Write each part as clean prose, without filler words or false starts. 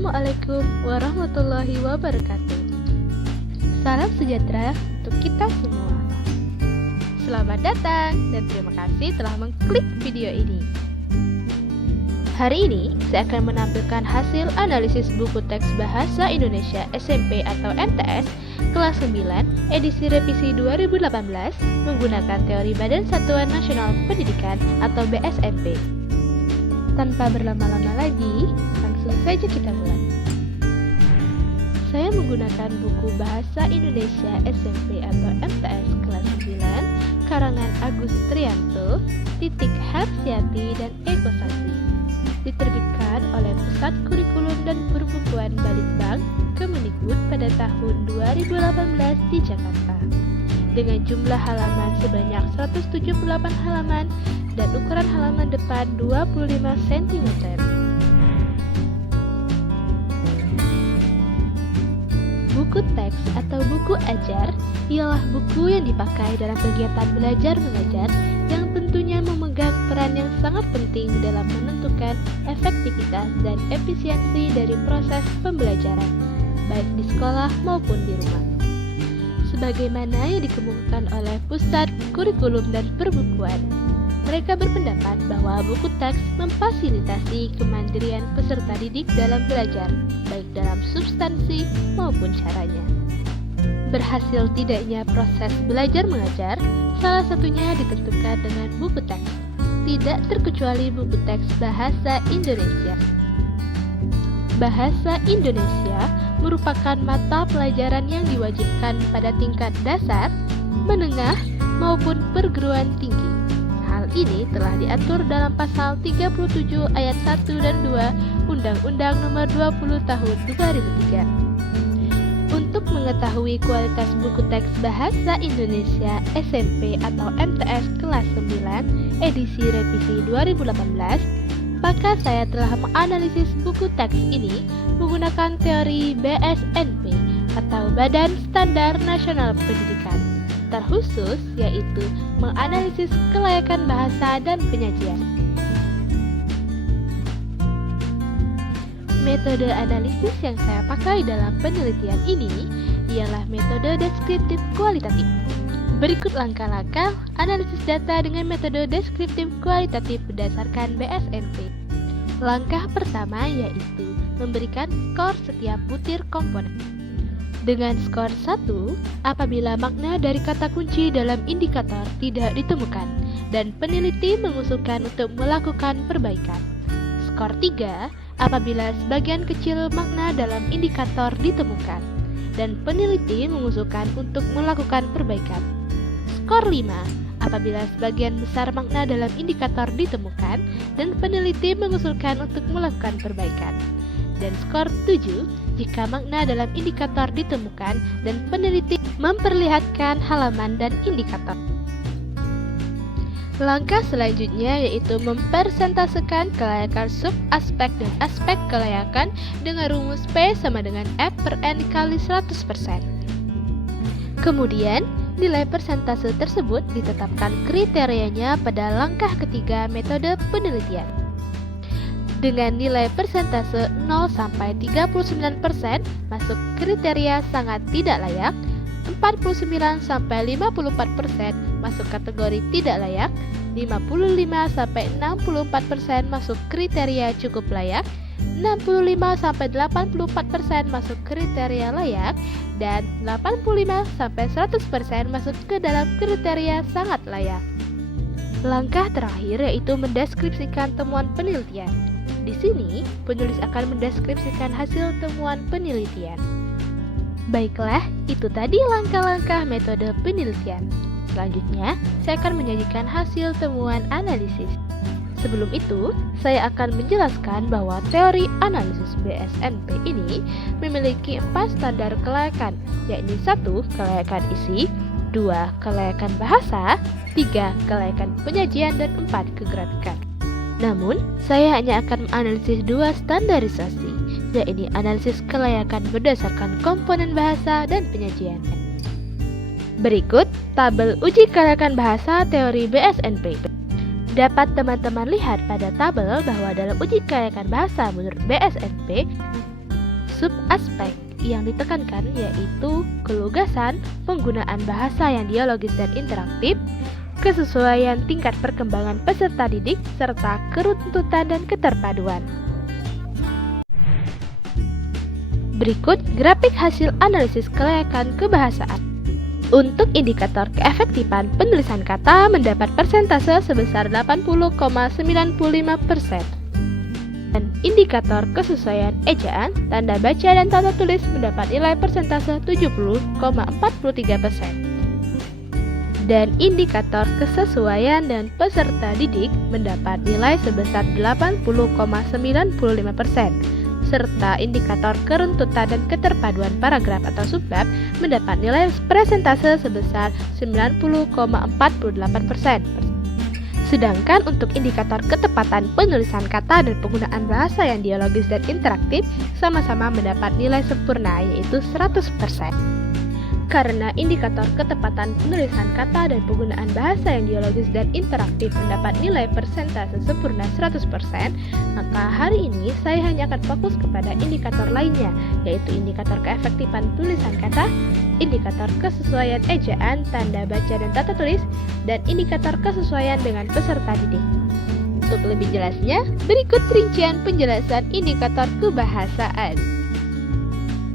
Assalamualaikum warahmatullahi wabarakatuh. Salam sejahtera untuk kita semua. Selamat datang dan terima kasih telah mengklik video ini. Hari ini saya akan menampilkan hasil analisis buku teks Bahasa Indonesia SMP atau MTS kelas 9 edisi revisi 2018 menggunakan teori Badan Satuan Nasional Pendidikan atau BSNP. Tanpa berlama-lama lagi, langsung saja kita mulai. Saya menggunakan buku Bahasa Indonesia SMP atau MTS kelas 9 karangan Agus Trianto, Titik Harsiati dan Eko Sassi. Diterbitkan oleh Pusat Kurikulum dan Perbukuan Balitbank Kemendikbud pada tahun 2018 di Jakarta. Dengan jumlah halaman sebanyak 178 halaman dan ukuran halaman depan 25 cm. Buku teks atau buku ajar ialah buku yang dipakai dalam kegiatan belajar mengajar yang tentunya memegang peran yang sangat penting dalam menentukan efektivitas dan efisiensi dari proses pembelajaran, baik di sekolah maupun di rumah. Sebagaimana yang dikemukakan oleh Pusat Kurikulum dan Perbukuan, mereka berpendapat bahwa buku teks memfasilitasi kemandirian peserta didik dalam belajar, baik dalam substansi maupun caranya. Berhasil tidaknya proses belajar mengajar, salah satunya ditentukan dengan buku teks, tidak terkecuali buku teks Bahasa Indonesia. Bahasa Indonesia merupakan mata pelajaran yang diwajibkan pada tingkat dasar, menengah, maupun perguruan tinggi. Hal ini telah diatur dalam pasal 37 ayat 1 dan 2 Undang-Undang Nomor 20 Tahun 2003. Untuk mengetahui kualitas buku teks Bahasa Indonesia SMP atau MTS kelas 9 edisi revisi 2018, maka saya telah menganalisis buku teks ini menggunakan teori BSNP atau Badan Standar Nasional Pendidikan, terkhusus yaitu menganalisis kelayakan bahasa dan penyajian. Metode analisis yang saya pakai dalam penelitian ini ialah metode deskriptif kualitatif. Berikut langkah-langkah analisis data dengan metode deskriptif kualitatif berdasarkan BSNP. Langkah pertama yaitu memberikan skor setiap butir komponen. Dengan skor 1, apabila makna dari kata kunci dalam indikator tidak ditemukan dan peneliti mengusulkan untuk melakukan perbaikan. Skor 3, apabila sebagian kecil makna dalam indikator ditemukan dan peneliti mengusulkan untuk melakukan perbaikan. Skor 5, apabila sebagian besar makna dalam indikator ditemukan dan peneliti mengusulkan untuk melakukan perbaikan. Dan skor 7, jika makna dalam indikator ditemukan dan peneliti memperlihatkan halaman dan indikator. Langkah selanjutnya yaitu mempersentasekan kelayakan sub-aspek dan aspek kelayakan dengan rumus P sama dengan F per N dikali 100%. Kemudian, nilai persentase tersebut ditetapkan kriterianya pada langkah ketiga metode penelitian. Dengan nilai persentase 0 sampai 39% masuk kriteria sangat tidak layak, 49 sampai 54% masuk kategori tidak layak, 55 sampai 64% masuk kriteria cukup layak, 65 sampai 84% masuk kriteria layak, dan 85 sampai 100% masuk ke dalam kriteria sangat layak. Langkah terakhir yaitu mendeskripsikan temuan penelitian. Di sini, penulis akan mendeskripsikan hasil temuan penelitian. Baiklah, itu tadi langkah-langkah metode penelitian. Selanjutnya, saya akan menyajikan hasil temuan analisis. Sebelum itu, saya akan menjelaskan bahwa teori analisis BSNP ini memiliki 4 standar kelayakan, yakni 1. Kelayakan isi, 2. Kelayakan bahasa, 3. Kelayakan penyajian, dan 4. Kegrafikan. Namun, saya hanya akan menganalisis 2 standarisasi, yaitu analisis kelayakan berdasarkan komponen bahasa dan penyajian. Berikut tabel uji kelayakan bahasa teori BSNP. Dapat teman-teman lihat pada tabel bahwa dalam uji kelayakan bahasa menurut BSNP, sub-aspek yang ditekankan yaitu kelugasan, penggunaan bahasa yang dialogis dan interaktif, kesesuaian tingkat perkembangan peserta didik, serta keruntutan dan keterpaduan. Berikut grafik hasil analisis kelayakan kebahasaan. Untuk indikator keefektifan penulisan kata mendapat persentase sebesar 80,95%. Dan indikator kesesuaian ejaan, tanda baca dan tata tulis mendapat nilai persentase 70,43%. Dan indikator kesesuaian dan peserta didik mendapat nilai sebesar 80,95%. Serta indikator keruntutan dan keterpaduan paragraf atau subbab mendapat nilai persentase sebesar 90,48%. Sedangkan untuk indikator ketepatan penulisan kata dan penggunaan bahasa yang dialogis dan interaktif sama-sama mendapat nilai sempurna yaitu 100%. Karena indikator ketepatan penulisan kata dan penggunaan bahasa yang dialogis dan interaktif mendapat nilai persentase sempurna 100%, maka hari ini saya hanya akan fokus kepada indikator lainnya, yaitu indikator keefektifan tulisan kata, indikator kesesuaian ejaan, tanda baca dan tata tulis, dan indikator kesesuaian dengan peserta didik. Untuk lebih jelasnya, berikut rincian penjelasan indikator kebahasaan.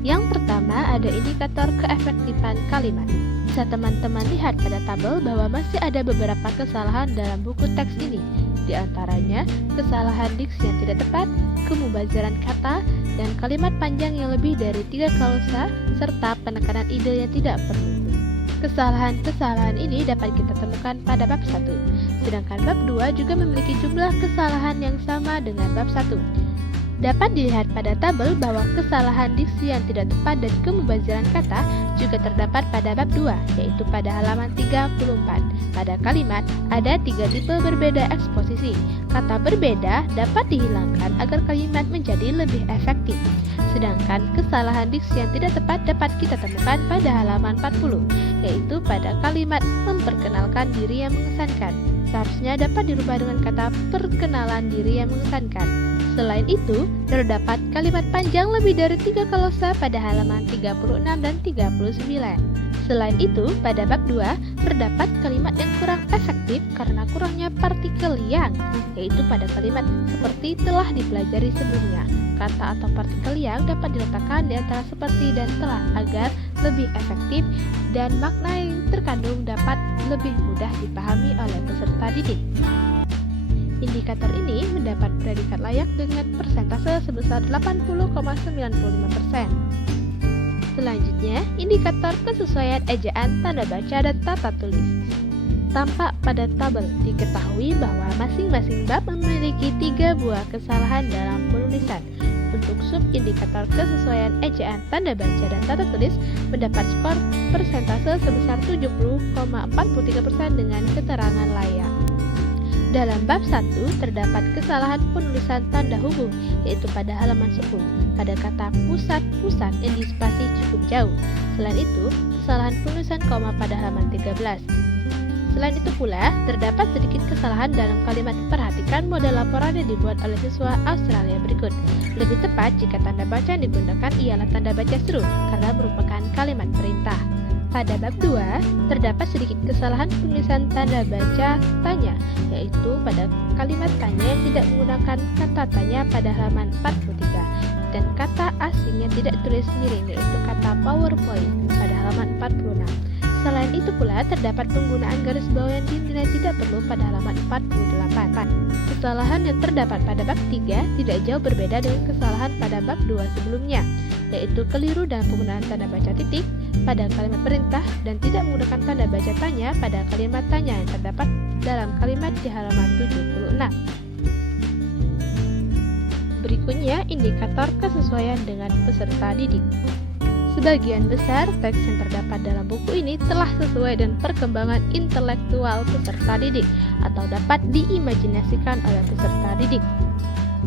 Yang pertama ada indikator keefektifan kalimat. Bisa teman-teman lihat pada tabel bahwa masih ada beberapa kesalahan dalam buku teks ini. Di antaranya, kesalahan diksi yang tidak tepat, kemubazaran kata, dan kalimat panjang yang lebih dari 3 klausa, serta penekanan ide yang tidak perlu. Kesalahan-kesalahan ini dapat kita temukan pada bab 1, sedangkan bab 2 juga memiliki jumlah kesalahan yang sama dengan bab 1. Dapat dilihat pada tabel bahwa kesalahan diksi yang tidak tepat dan kemubazaran kata juga terdapat pada bab 2, yaitu pada halaman 34. Pada kalimat, ada 3 tipe berbeda eksposisi. Kata berbeda dapat dihilangkan agar kalimat menjadi lebih efektif. Sedangkan kesalahan diksi yang tidak tepat dapat kita temukan pada halaman 40, yaitu pada kalimat memperkenalkan diri yang mengesankan. Seharusnya dapat dirubah dengan kata perkenalan diri yang mengesankan. Selain itu, terdapat kalimat panjang lebih dari 3 klausa pada halaman 36 dan 39. Selain itu, pada bab 2, terdapat kalimat yang kurang efektif karena kurangnya partikel yang, yaitu pada kalimat seperti telah dipelajari sebelumnya. Kata atau partikel yang dapat diletakkan di antara seperti dan telah agar lebih efektif dan makna yang terkandung dapat lebih mudah dipahami oleh peserta didik. Indikator ini mendapat predikat layak dengan persentase sebesar 80,95%. Selanjutnya, indikator kesesuaian ejaan, tanda baca, dan tata tulis. Tampak pada tabel, diketahui bahwa masing-masing bab memiliki 3 buah kesalahan dalam penulisan. Untuk sub-indikator kesesuaian ejaan, tanda baca, dan tata tulis mendapat skor persentase sebesar 70,43% dengan keterangan layak. Dalam bab 1 terdapat kesalahan penulisan tanda hubung, yaitu pada halaman 10, pada kata pusat-pusat yang di spasi cukup jauh. Selain itu, kesalahan penulisan koma pada halaman 13. Selain itu pula, terdapat sedikit kesalahan dalam kalimat perhatikan model laporan yang dibuat oleh siswa Australia berikut. Lebih tepat jika tanda baca yang digunakan ialah tanda baca seru, karena merupakan kalimat perintah. Pada bab 2, terdapat sedikit kesalahan penulisan tanda baca tanya, yaitu pada kalimat tanya yang tidak menggunakan kata tanya pada halaman 43, dan kata asing yang tidak tulis miring, yaitu kata PowerPoint pada halaman 46. Selain itu pula, terdapat penggunaan garis bawah yang dinilai tidak perlu pada halaman 48. Kesalahan yang terdapat pada bab 3 tidak jauh berbeda dengan kesalahan pada bab 2 sebelumnya, yaitu keliru dalam penggunaan tanda baca titik pada kalimat perintah dan tidak menggunakan tanda baca tanya pada kalimat tanya yang terdapat dalam kalimat di halaman 76. Berikutnya, indikator kesesuaian dengan peserta didik. Sebagian besar teks yang terdapat dalam buku ini telah sesuai dengan perkembangan intelektual peserta didik atau dapat diimajinasikan oleh peserta didik.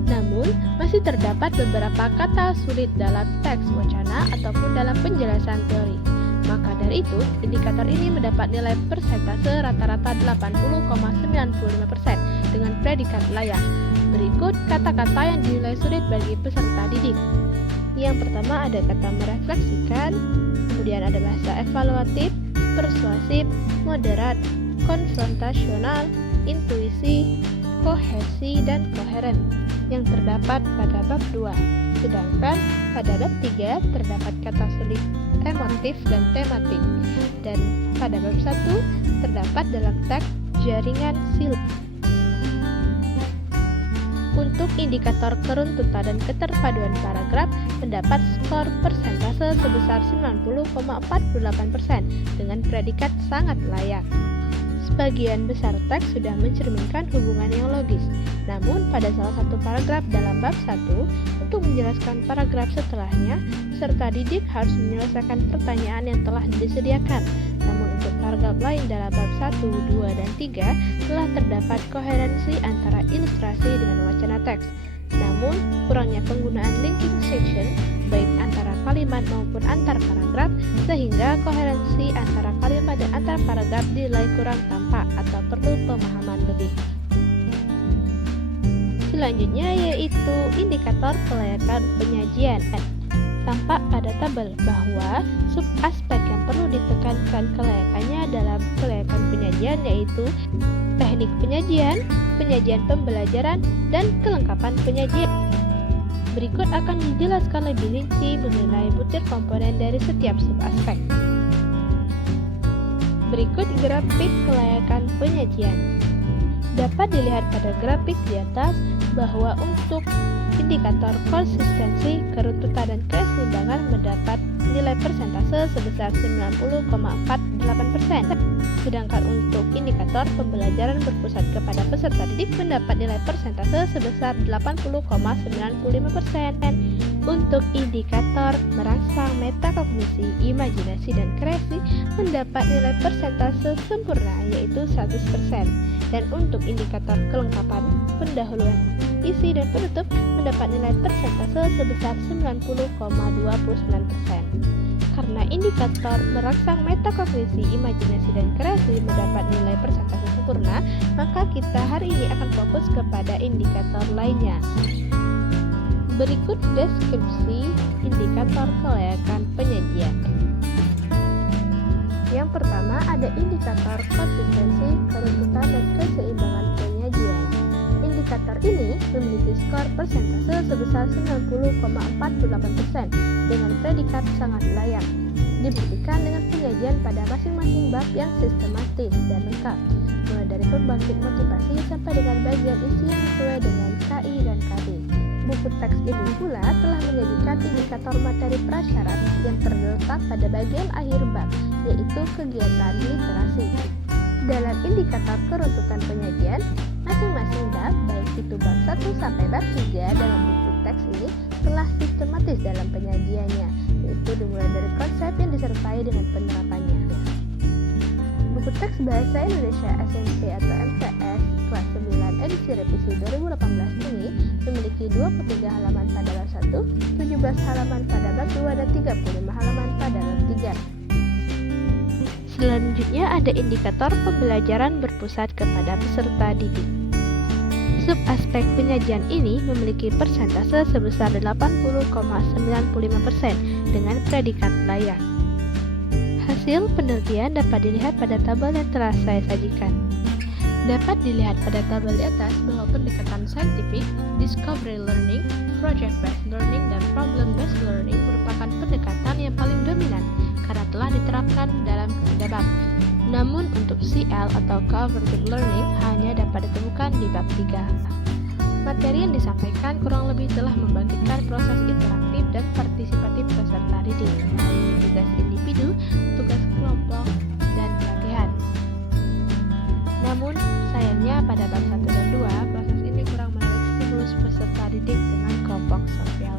Namun, masih terdapat beberapa kata sulit dalam teks wacana ataupun dalam penjelasan teori. Maka dari itu, indikator ini mendapat nilai persentase rata-rata 80,95% dengan predikat layak. Berikut kata-kata yang dinilai sulit bagi peserta didik. Yang pertama ada kata merefleksikan, kemudian ada bahasa evaluatif, persuasif, moderat, konfrontasional, intuisi, kohesi, dan koheren yang terdapat pada bab 2. Sedangkan pada bab 3 terdapat kata sulit, emotif, dan tematik. Dan pada bab 1 terdapat dalam teks jaringan silab. Untuk indikator keruntutan dan keterpaduan paragraf mendapat skor persentase sebesar 90,48% dengan predikat sangat layak. Sebagian besar teks sudah mencerminkan hubungan yang logis. Namun pada salah satu paragraf dalam bab 1, untuk menjelaskan paragraf setelahnya, peserta didik harus menyelesaikan pertanyaan yang telah disediakan. Namun untuk paragraf lain dalam bab 1, 2, dan 3 telah terdapat koherensi antara ilustrasi dengan wacana teks. Namun, kurangnya penggunaan linking section baik antara kalimat maupun antar paragraf sehingga koherensi antara kalimat dan antar paragraf dinilai kurang tampak atau perlu pemahaman lebih. Selanjutnya yaitu indikator kelayakan penyajian. Tampak pada tabel bahwa subaspek yang perlu ditekankan kelayakannya dalam kelayakan penyajian yaitu teknik penyajian, penyajian pembelajaran, dan kelengkapan penyajian. Berikut akan dijelaskan lebih rinci mengenai butir komponen dari setiap subaspek. Berikut grafik kelayakan penyajian. Dapat dilihat pada grafik di atas bahwa untuk indikator konsistensi, keruntutan, dan keseimbangan mendapat nilai persentase sebesar 90,48%. Sedangkan untuk indikator pembelajaran berpusat kepada peserta didik mendapat nilai persentase sebesar 80,95%. Untuk indikator merangsang metakognisi, imajinasi, dan kreasi mendapat nilai persentase sempurna yaitu 100%. Dan untuk indikator kelengkapan, pendahuluan, isi, dan penutup mendapat nilai persentase sebesar 90,29%. Karena indikator merangsang metakognisi, imajinasi, dan kreasi mendapat nilai persentase sempurna, maka kita hari ini akan fokus kepada indikator lainnya. Berikut deskripsi indikator kelayakan penyajian. Yang pertama ada indikator konsistensi, keruntutan, dan keseimbangan penyajian. Indikator ini memiliki skor persentase sebesar 90,48% dengan predikat sangat layak. Dibuktikan dengan penyajian pada masing-masing bab yang sistematis dan lengkap, mulai dari pembangkit motivasi sampai dengan bagian isi yang sesuai dengan KI dan KB. Buku teks ini pula telah menyajikan indikator materi prasyarat yang terletak pada bagian akhir bab, yaitu kegiatan literasi. Dalam indikator keruntutan penyajian, masing-masing bab, baik itu bab 1 sampai bab 3 dalam buku teks ini telah sistematis dalam penyajiannya, yaitu dimulai dari konsep yang disertai dengan penerapannya. Buku teks Bahasa Indonesia SMP atau MTS kelas 9 edisi revisi 2018 ini memiliki 23 halaman pada bab 1, 17 halaman pada bab 2, dan 35 halaman pada bab 3. Selanjutnya ada indikator pembelajaran berpusat kepada peserta didik. Subaspek penyajian ini memiliki persentase sebesar 80,95% dengan predikat layak. Hasil penelitian dapat dilihat pada tabel yang telah saya sajikan. Dapat dilihat pada tabel di atas bahwa pendekatan saintifik, discovery learning, project-based learning, dan problem-based learning merupakan pendekatan yang paling dominan karena telah diterapkan dalam ketiga bab. Namun untuk CL atau cooperative learning hanya dapat ditemukan di bab 3. Materi yang disampaikan kurang lebih telah membangkitkan proses interaktif dan partisipatif peserta didik melalui tugas individu, tugas kelompok, dan pelatihan. Namun, sayangnya pada bab 1 dan 2, proses ini kurang menarik stimulus peserta didik dengan kelompok sosial.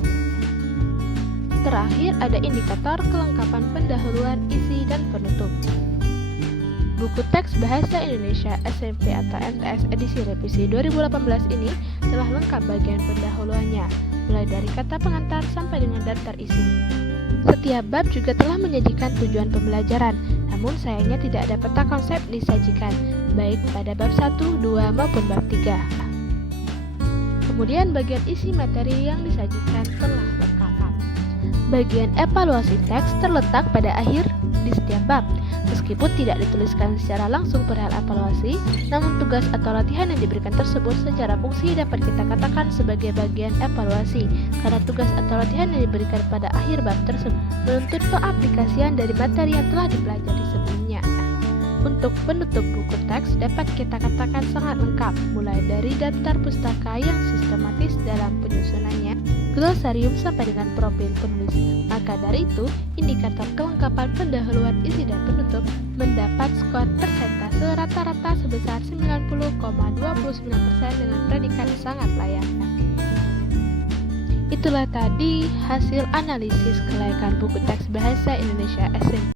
Terakhir, ada indikator kelengkapan pendahuluan, isi, dan penutup. Buku teks Bahasa Indonesia SMP atau MTS edisi revisi 2018 ini telah lengkap bagian pendahuluannya, mulai dari kata pengantar sampai dengan daftar isi. Setiap bab juga telah menyajikan tujuan pembelajaran, namun sayangnya tidak ada peta konsep disajikan, baik pada bab 1, 2, maupun bab 3. Kemudian bagian isi materi yang disajikan telah lengkap. Bagian evaluasi teks terletak pada akhir di setiap bab. Meskipun tidak dituliskan secara langsung perihal evaluasi, namun tugas atau latihan yang diberikan tersebut secara fungsi dapat kita katakan sebagai bagian evaluasi, karena tugas atau latihan yang diberikan pada akhir bab tersebut menuntut pengaplikasian dari materi yang telah dipelajari sebelumnya. Untuk penutup buku teks dapat kita katakan sangat lengkap, mulai dari daftar pustaka yang sistematis dalam penyusunannya, glosarium sampai dengan profil penulis. Maka dari itu, indikator kelengkapan pendahuluan isi dan penutup mendapat skor persentase rata-rata sebesar 90,29% dengan predikat sangat layak. Itulah tadi hasil analisis kelayakan buku teks bahasa Indonesia SMP